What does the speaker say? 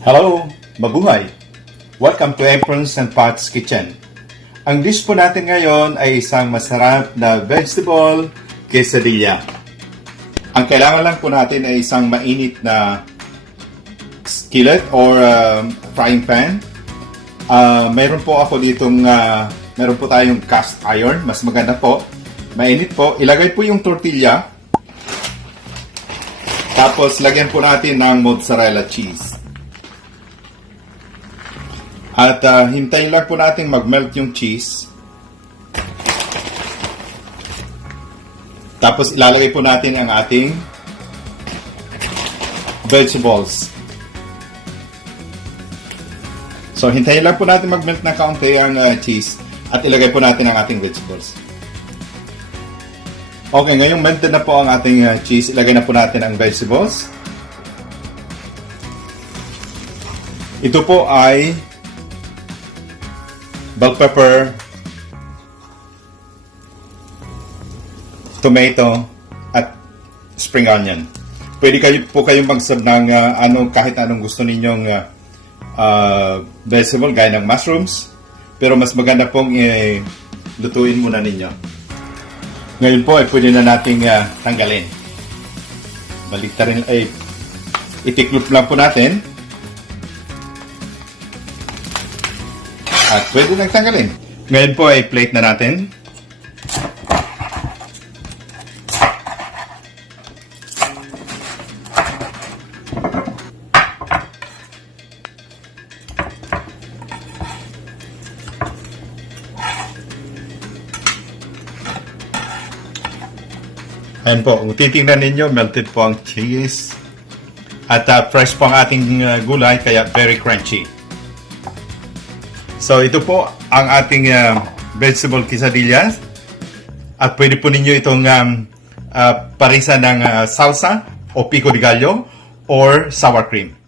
Hello, mabuhay! Welcome to Aprons and Pot's Kitchen. Ang dish po natin ngayon ay isang masarap na vegetable quesadilla. Ang kailangan lang po natin ay isang mainit na skillet or frying pan. Meron po ako ditong, meron po tayong cast iron, mas maganda po. Mainit po, ilagay po yung tortilla. Tapos lagyan po natin ng mozzarella cheese. At hintayin lang po natin mag-melt yung cheese. Tapos ilalagay po natin ang ating vegetables. So hintayin lang po natin mag-melt na kaunti ang cheese at ilagay po natin ang ating vegetables. Okay, ngayong melted na po ang ating cheese, ilagay na po natin ang vegetables. Ito po ay bell pepper, tomato, at spring onion. Pwede po kayong mag-sub ng kahit anong gusto ninyong vegetable, gaya ng mushrooms. Pero mas maganda pong lutuin muna ninyo. Ngayon po ay pwede na nating tanggalin. Baliktarin ay itiklop lang po natin. At pwede nang tanggalin. Ngayon po ay plate na natin. Ayan po, kung titingnan ninyo, melted po ang cheese. At fresh po ang ating gulay, kaya very crunchy. So ito po ang ating vegetable quesadillas. At pwede po ninyo itong parisa ng salsa o pico de gallo or sour cream.